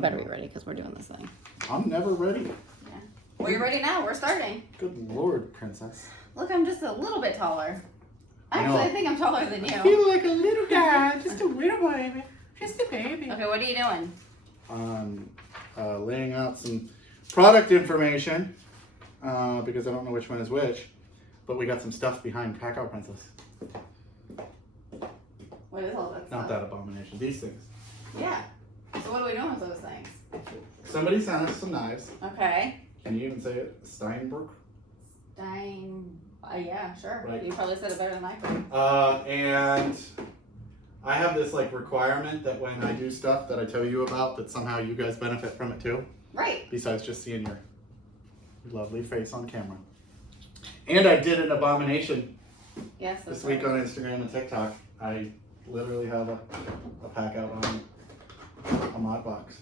better be ready because we're doing this thing. I'm never ready. Yeah. Well, you're ready now. We're starting. Good Lord, princess. Look, I'm just a little bit taller. Actually, I think I'm taller than you. I feel like a little guy, just a little baby. Just a baby. Okay, what are you doing? Laying out some product information because I don't know which one is which, but we got some stuff behind PACKOUT Princess. What is all that stuff? Not that abomination. These things. Yeah. So what are we doing with those things? Somebody sent us some knives. Okay. Can you even say it? Steinbrucke? Yeah, sure. Right. You probably said it better than I could. And I have this like requirement that when I do stuff that I tell you about, that somehow you guys benefit from it too. Right. Besides just seeing your lovely face on camera. And I did an abomination this week on Instagram and TikTok. I literally have a PACKOUT on a MODbox.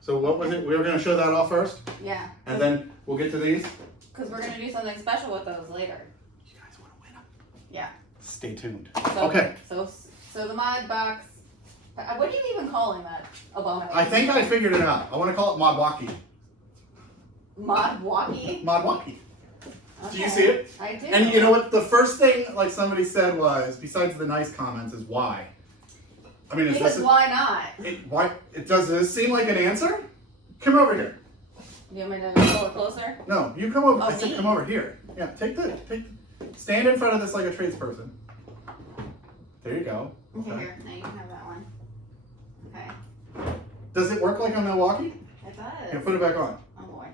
So what was it? We were going to show that off first? Yeah. And then we'll get to these? Because we're going to do something special with those later. You guys want to win them? Yeah. Stay tuned. So, okay. So the MODbox, what are you even calling that abomination? I think I figured it out. I want to call it MODWaukee. MODWaukee? MODWaukee. Okay. Do you see it? I do. And you know what? The first thing like somebody said was, besides the nice comments, is why. I mean, because why not? Why? Does this seem like an answer? Come over here. You want me to pull it closer? No, you come over. Oh, I said come over here. Yeah, stand in front of this like a tradesperson. There you go. Okay, here. Now you can have that one. Okay. Does it work like on Milwaukee? It does. Yeah, put it back on. Oh boy.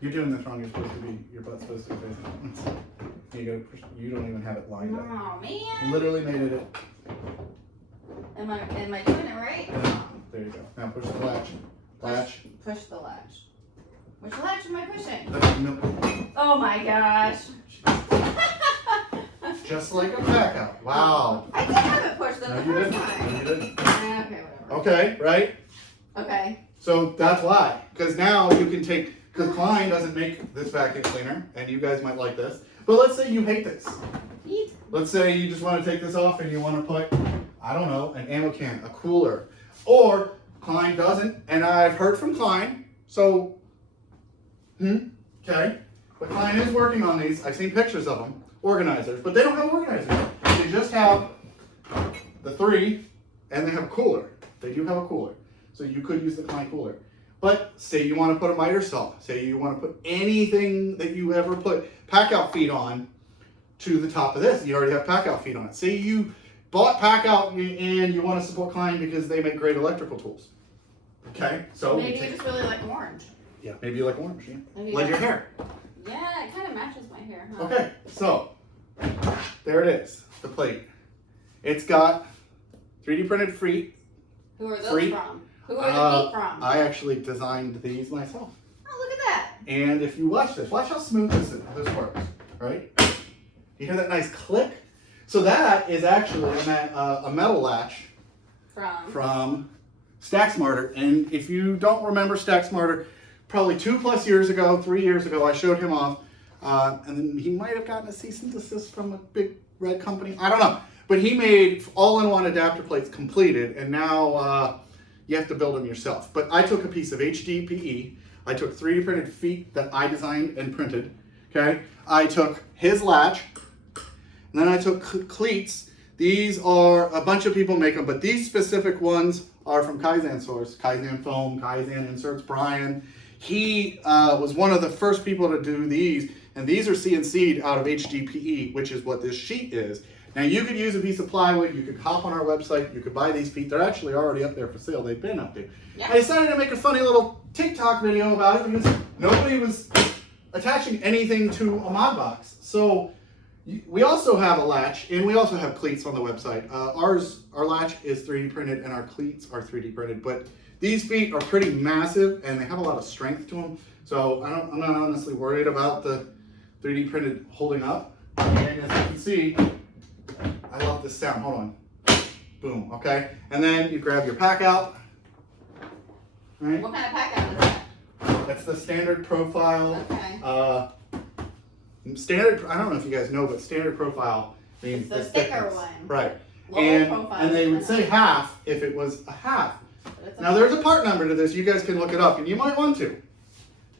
You're doing this wrong. Your butt's supposed to be facing. You gotta push. You don't even have it lined up. Oh man. Literally made it. Am I doing it right? There you go. Now push the latch. Latch. Push the latch. Which latch am I pushing? No. Oh my gosh. Just like a PACKOUT. Wow. I did have it pushed in No, the you first didn't. time. No, you didn't. Okay, whatever. Okay, right? Okay. So that's why. Because now you can take, because Klein doesn't make this vacuum cleaner, and you guys might like this. But let's say you hate this. Eat. Let's say you just want to take this off and you want to put, I don't know, an ammo can, a cooler. Or Klein doesn't, and I've heard from Klein, so, okay. But Klein is working on these. I've seen pictures of them, organizers, but they don't have organizers. They just have the 3, and they have a cooler. They do have a cooler. So you could use the Klein cooler. But say you want to put a miter saw, say you want to put anything that you ever put PACKOUT feet on to the top of this. You already have PACKOUT feet on it. Say you bought PACKOUT and you want to support Klein because they make great electrical tools. Okay, so maybe you just really like orange. Yeah, maybe you like orange. Yeah. Maybe like your hair. Yeah, it kind of matches my hair. Huh? Okay, so there it is, the plate. It's got 3D printed feet. Who are those from? Who are the feet from? I actually designed these myself. Oh, look at that. And if you watch this, watch how smooth this works, right? You hear that nice click? So that is actually a metal latch from Stack Smarter. And if you don't remember Stack Smarter, probably 2+ years ago, 3 years ago, I showed him off. And then he might have gotten a cease and desist from a big red company. I don't know. But he made all-in-one adapter plates completed, and now you have to build them yourself. But I took a piece of HDPE. I took 3D printed feet that I designed and printed. Okay. I took his latch, and then I took cleats. These are, a bunch of people make them, but these specific ones are from Kaizen Source, Kaizen Foam, Kaizen Inserts. Brian, he was one of the first people to do these, and these are CNC'd out of HDPE, which is what this sheet is. Now you could use a piece of plywood, you could hop on our website, you could buy these feet. They're actually already up there for sale. They've been up there. Yeah. I decided to make a funny little TikTok video about it because nobody was attaching anything to a MODbox. So we also have a latch, and we also have cleats on the website. Our latch is 3D printed and our cleats are 3D printed, but these feet are pretty massive and they have a lot of strength to them. So I'm not honestly worried about the 3D printed holding up. And as you can see, I love this sound. Hold on. Boom. Okay. And then you grab your PACKOUT. Right? What kind of PACKOUT is that? That's the standard profile. Okay. Standard. I don't know if you guys know, but standard profile means it's the thicker one. Right. Lower And profile they would say half if it was a half. But it's Now there's a part number to this. You guys can look it up, and you might want to.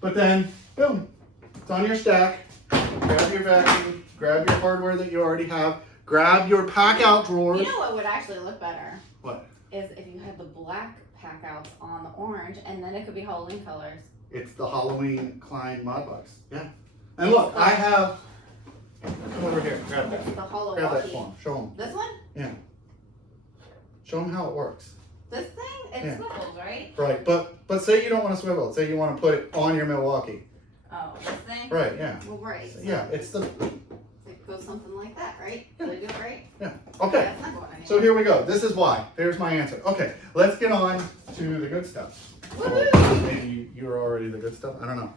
But then, boom, it's on your stack. Grab your vacuum, grab your hardware that you already have, grab your PACKOUT drawers. You know what would actually look better? What? Is if you had the black packouts on the orange, and then it could be Halloween colors. It's the Halloween Klein MODbox. Yeah. And look, I have. Come over here. Grab that. It's the Halloween. Grab that for him. Show him. This one? Yeah. Show him how it works. This thing? It Yeah. swivels, right? Right, but say you don't want to swivel it. Say you want to put it on your Milwaukee. Oh, this thing? Right. Yeah. Well, right. So Yeah. It's the. it goes something like that, right? Yeah. Did I do it right? Yeah. Okay. That's not going anywhere. So here we go. This is why. There's my answer. Okay. Let's get on to the good stuff. Woohoo! Maybe you're already the good stuff. I don't know.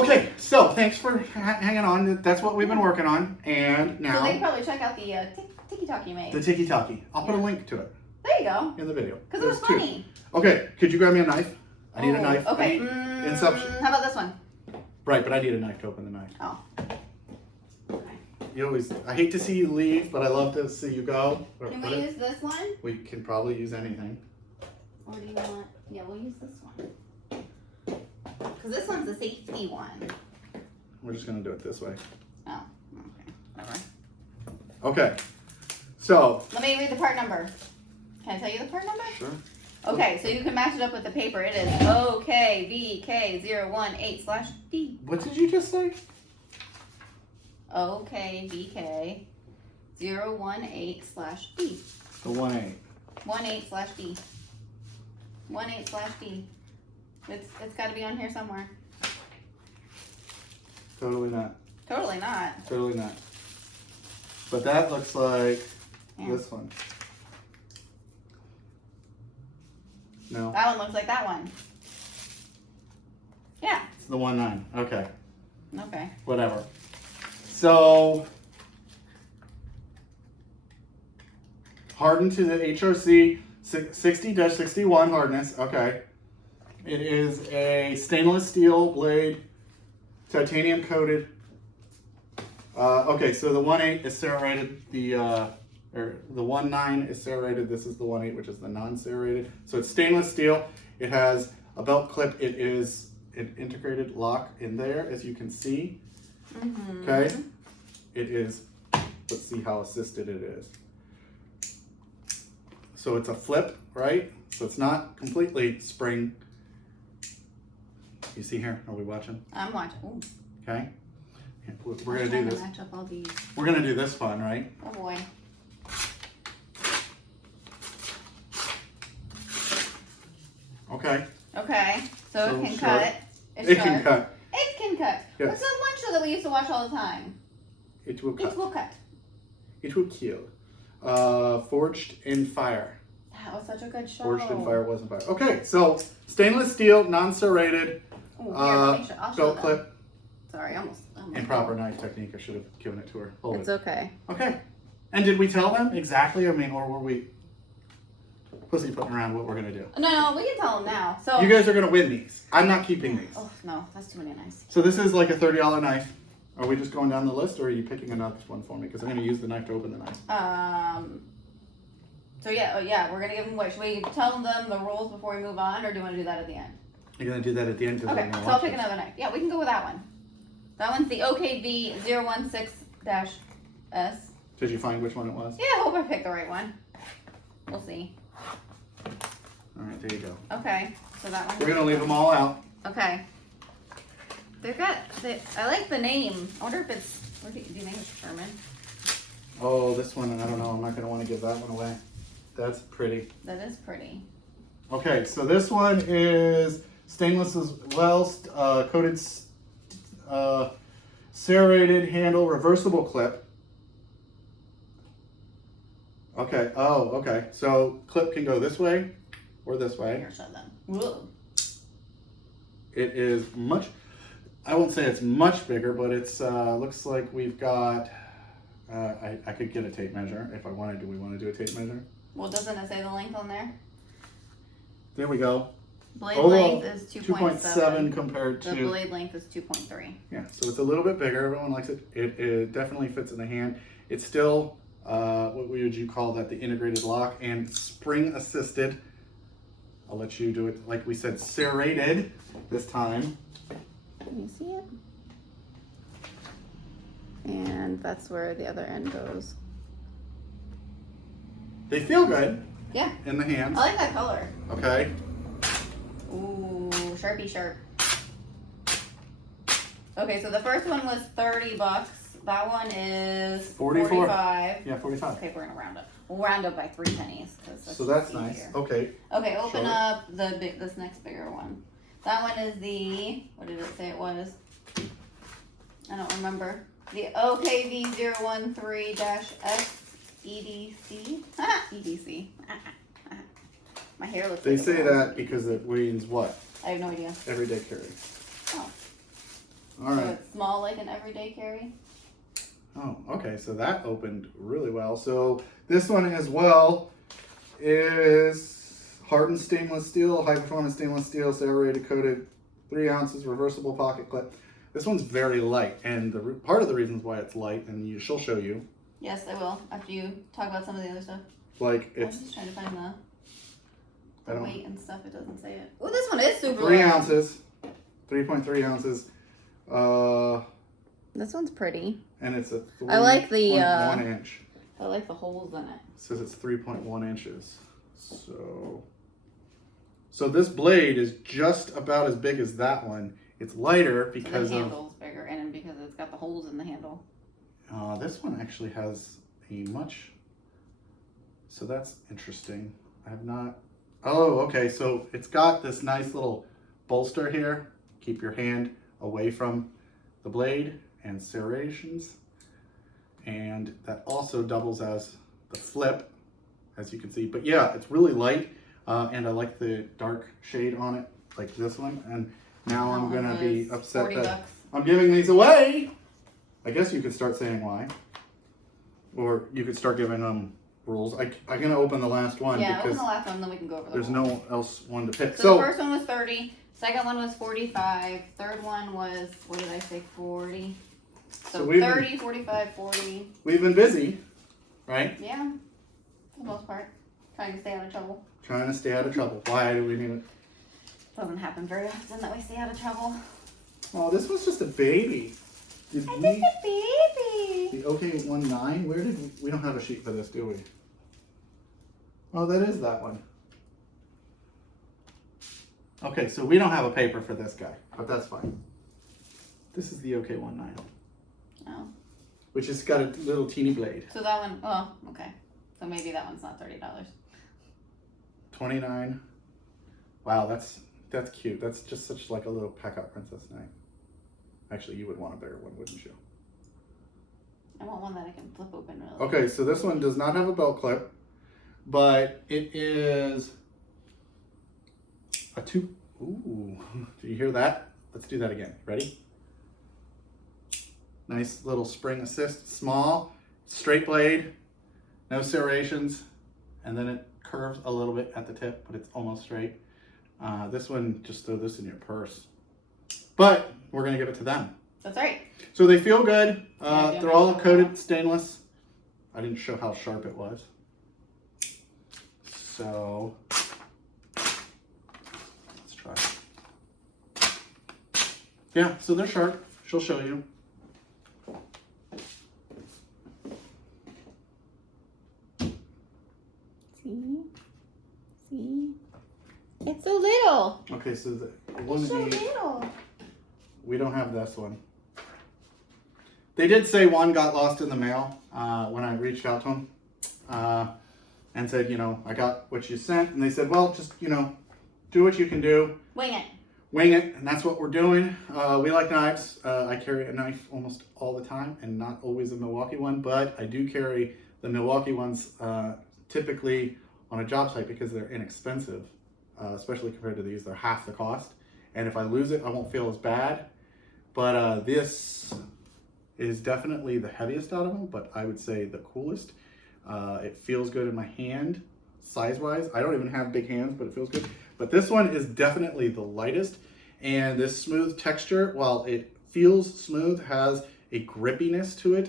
Okay. So thanks for hanging on. That's what we've been working on. And now. So they can probably check out the tiki-talk you made. The Tiki Talkie. I'll put a link to it There you go. in the video. Because it was There's two. funny. Okay, could you grab me a knife? I need a Oh, knife. Okay. I need Inception. How about this one? Right, but I need a knife to open the knife. Oh. Okay. You always, I hate to see you leave, but I love to see you go. Can we use this one? We can probably use anything. Or do you want? Yeah, we'll use this one. Because this one's the safety one. We're just gonna do it this way. Oh. Okay. Whatever. Okay. So. Let me read the part number. Can I tell you the part number? Sure. Okay, so you can match it up with the paper. It is OKVK018/D. What did you just say? OKVK018/D. The 1/8. 18/D. 18/D. It's got to be on here somewhere. Totally not. Totally not. Totally not. But that looks like Yeah. this one. No. That one looks like that one. Yeah. It's the 1/9. Okay. Okay. Whatever. So, hardened to the HRC 60-61 hardness. Okay. It is a stainless steel blade, titanium coated. Okay, so the 1/8 is serrated. The 1/9 is serrated. This is the 1/8, which is the non-serrated. So it's stainless steel. It has a belt clip. It is an integrated lock in there, as you can see. Mm-hmm. Okay. It is. Let's see how assisted it is. So it's a flip, right? So it's not completely spring. You see here? Are we watching? I'm watching. Ooh. Okay. We're I'm gonna do trying to this. match up all these. We're gonna do this fun, right? Oh boy. Okay. Okay. So So it can short. cut. It's It sharp. can cut. It can cut. Yes. What's that one show that we used to watch all the time? It will cut. It will cut. It will kill. Forged in fire. That was such a good show. Forged in fire wasn't fire. Okay, so stainless steel, non-serrated, Ooh, here, let me show, I'll show belt them. clip, Sorry, almost. improper knife technique. I should have given it to her. Hold It's it. okay. Okay. And did we tell them exactly? I mean, or were we pussyfooting around what we're gonna do? No, we can tell them now. So. You guys are gonna win these. I'm not keeping these. Oh no, that's too many knives. So this is like a $30 knife. Are we just going down the list, or are you picking another one for me? Because I'm gonna use the knife to open the knife. So yeah, we're gonna give them. What should we tell them the rules before we move on, or do you want to do that at the end? You're gonna do that at the end. Okay, so I'll pick another knife. Yeah, we can go with that one. That one's the OKV016-S. Did you find which one it was? Yeah, I hope I picked the right one. We'll see. All right, there you go. Okay, so that one. We're gonna leave them all out. Okay. I like the name. I wonder if it's. What do you think it's Sherman? Oh, this one, I don't know. I'm not gonna want to give that one away. That's pretty. That is pretty. Okay, so this one is stainless as well, coated, serrated handle, reversible clip. Okay. Oh, okay. So clip can go this way or this way. Here, show them. Whoa. It is much. I won't say it's much bigger, but it's looks like we've got. I could get a tape measure if I wanted. Do we want to do a tape measure? Well, doesn't it say the length on there? There we go. Blade Overall, length is 2.7 compared The to. blade length is 2.3. Yeah, so it's a little bit bigger. Everyone likes it. It definitely fits in the hand. It's still, what would you call that? The integrated lock and spring assisted. I'll let you do it, like we said, serrated this time. Can you see it? And that's where the other end goes. They feel good. Yeah. In the hands. I like that color. Okay. Ooh, Sharpie sharp. Okay, so the first one was $30. That one is 45. Yeah, 45. Okay, we're gonna round up. We'll round up by 3 pennies. So that's nice. Okay. Okay, open up this next bigger one. That one is the, what did it say it was? I don't remember. The OKV013-SEDC. EDC. My hair looks. They like say that because it means what? I have no idea. Everyday carry. Oh. All right. So it's small like an everyday carry. Oh, okay. So that opened really well. So this one as well is hardened stainless steel, high performance stainless steel, serrated coated, 3 ounces, reversible pocket clip. This one's very light, and part of the reasons why it's light, and she'll show you. Yes, I will after you talk about some of the other stuff. Like I'm it's. just trying to find the I don't. weight and stuff. It doesn't say it. Oh, this one is super 3 light. ounces, 3.3 ounces. This one's pretty. And it's a 3.1 I like the inch. I like the holes in it. It says it's 3.1 inches. So this blade is just about as big as that one. It's lighter because the handle's bigger, and because it's got the holes in the handle. This one actually has a much. So that's interesting. I have not. Oh, okay. So it's got this nice little bolster here. Keep your hand away from the blade and serrations. And that also doubles as the flip, as you can see. But yeah, it's really light. And I like the dark shade on it, like this one. And now I'm going to be upset that I'm giving these away. I guess you could start saying why. Or you could start giving them rules. I'm going to open the last one. Yeah, because open the last one, then we can go over the there's rules. no else one to pick. So the first one was 30. Second one was 45. Third one was, what did I say, 40? So 30, 45, 40. We've been busy, right? Yeah, for the most part. Trying to stay out of trouble. Trying to stay out of trouble. Why do we need it? Doesn't happen very often that we stay out of trouble. Oh, this was just a baby. Just a baby. The OK19? Where did we don't have a sheet for this, do we? Oh, that is that one. Okay, so we don't have a paper for this guy, but that's fine. This is the OK19. Oh. Which has got a little teeny blade. So that one, oh, okay. So maybe that one's not $30. 29. Wow, that's cute. That's just such like a little PACKOUT princess knife. Actually, you would want a bigger one, wouldn't you? I want one that I can flip open really. Okay, so this one does not have a belt clip, but it is a two. Ooh, do you hear that? Let's do that again. Ready? Nice little spring assist, small, straight blade, no serrations, and then it curves a little bit at the tip, but it's almost straight. This one, just throw this in your purse. But we're gonna give it to them. That's right. So they feel good. Yeah, they're all coated stainless. I didn't show how sharp it was. So let's try. Yeah, so they're sharp. She'll show you. See? It's so little. Okay, so It's so little. We don't have this one. They did say one got lost in the mail when I reached out to them and said, you know, I got what you sent. And they said, well, just, you know, do what you can do. Wing it. Wing it, and that's what we're doing. We like knives. I carry a knife almost all the time, and not always a Milwaukee one, but I do carry the Milwaukee ones typically on a job site because they're inexpensive, especially compared to these. They're half the cost, and if I lose it, I won't feel as bad. But this is definitely the heaviest out of them, but I would say the coolest. It feels good in my hand, size-wise. I don't even have big hands, but it feels good. But this one is definitely the lightest, and this smooth texture, while it feels smooth, has a grippiness to it,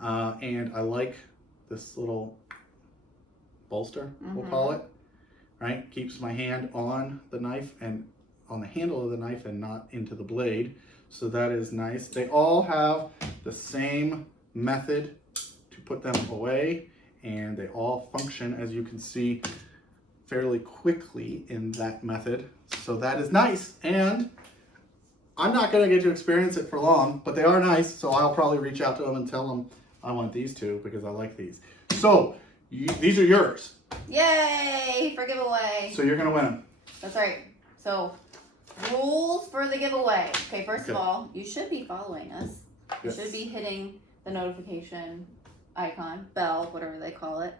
and I like this little bolster, we'll call it. right? Keeps my hand on the knife and on the handle of the knife and not into the blade. So that is nice. They all have the same method to put them away, and they all function, as you can see, fairly quickly in that method. So that is nice, and I'm not going to get to experience it for long, but they are nice, so I'll probably reach out to them and tell them I want these two because I like these. So these are yours. Yay for giveaway. So you're going to win them. That's right. So rules for the giveaway. Okay, first of all, you should be following us. You should be hitting the notification icon, bell, whatever they call it.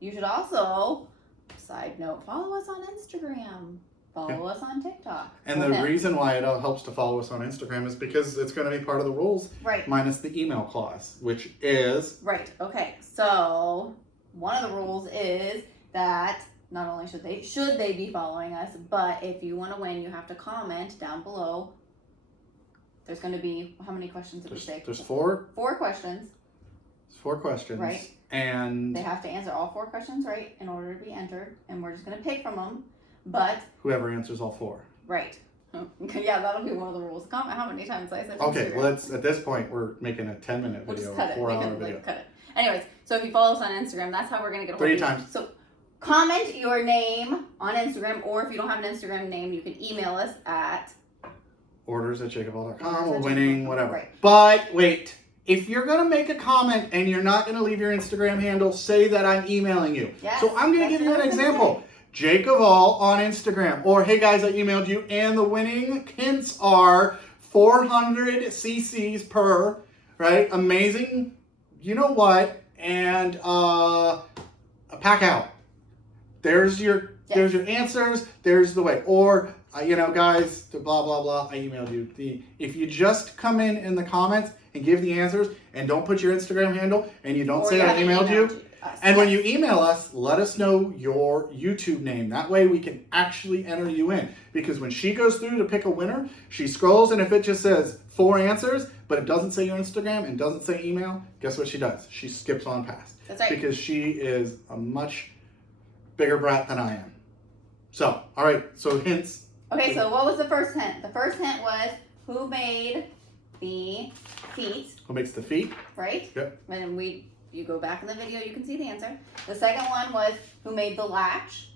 You should also, side note, follow us on Instagram. Follow us on TikTok. And the reason why it helps to follow us on Instagram is because it's going to be part of the rules. Right. Minus the email clause, which is... Right. Okay. So one of the rules is that not only should they be following us, but if you want to win, you have to comment down below. There's going to be, how many questions did we say? There's 4. 4 questions. 4 questions. Right. And they have to answer all 4 questions right in order to be entered, and we're just going to pick from them. But whoever answers all 4. Right. Yeah, that'll be one of the rules. Comment how many times I said. Okay, well, at this point we're making a 10-minute we'll video, just cut a 4-hour it. video. Cut it. Anyways, so if you follow us on Instagram, that's how we're gonna get a hold 3 of you. times. So comment your name on Instagram, or if you don't have an Instagram name, you can email us at orders@JakeOfALL.com or winning, whatever. Right. But wait, if you're gonna make a comment and you're not gonna leave your Instagram handle, say that I'm emailing you. Yes, so I'm gonna give you an example. JakeOfALL on Instagram, or hey guys, I emailed you, and the winning hints are 400 cc's per, right? Amazing, you know what, and a PACKOUT. There's your answers. There's the way. Or you know, guys, blah blah blah. I emailed you. If you just come in the comments and give the answers, and don't put your Instagram handle, and you don't say I emailed you. And when you email us, let us know your YouTube name. That way we can actually enter you in. Because when she goes through to pick a winner, she scrolls, and if it just says 4 answers, but it doesn't say your Instagram and doesn't say email, guess what she does? She skips on past. That's right. Because she is a much bigger brat than I am. So, all right, so hints. Okay, so what was the first hint? The first hint was who made the feet. Who makes the feet? Right? Yep. And you go back in the video, you can see the answer. The second one was who made the latch.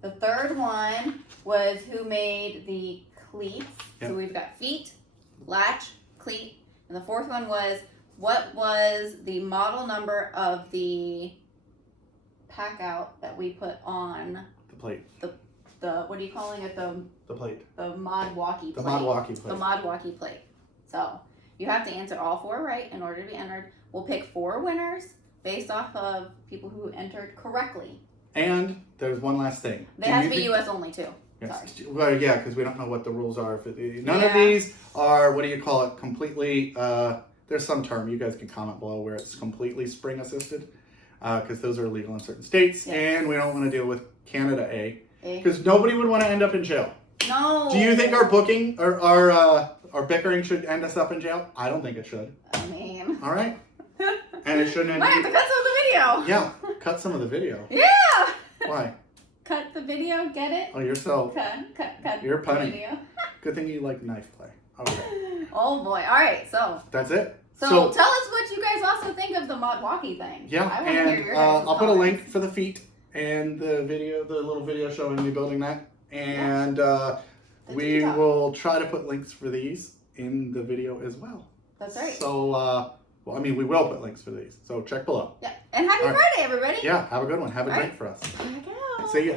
The third one was who made the cleats. Yep. So we've got feet, latch, cleat. And the fourth one was what was the model number of the PACKOUT that we put on The plate. the what are you calling it? The plate. The MODWaukee plate. The MODWaukee plate. The MODWaukee plate. So you have to answer all 4 right in order to be entered. We'll pick 4 winners based off of people who entered correctly. And there's one last thing. They have to be U.S. only too. Yes. Sorry. Well, yeah, because we don't know what the rules are. None of these are, what do you call it, completely, there's some term, you guys can comment below, where it's completely spring assisted, because those are illegal in certain states, and we don't want to deal with Canada A, because nobody would want to end up in jail. No. Do you think our booking, or our bickering should end us up in jail? I don't think it should. I mean. All right? And it shouldn't end Might have to cut some of the video. Yeah, cut some of the video. Yeah. Why? Cut the video, get it? Oh, you're so... Cut You're punning. the video. Good thing you like knife play. Okay. Oh boy. All right, so. That's it? So tell us what you guys also think of the MODWaukee thing. Yeah, I want to hear your and I'll put a comments. link for the feet and the little video showing me building that. And we will try to put links for these in the video as well. That's right. So, well, I mean, we will put links for these. So check below. Yeah. And happy Friday, everybody. Yeah, have a good one. Have a drink for us. Pack out. See ya.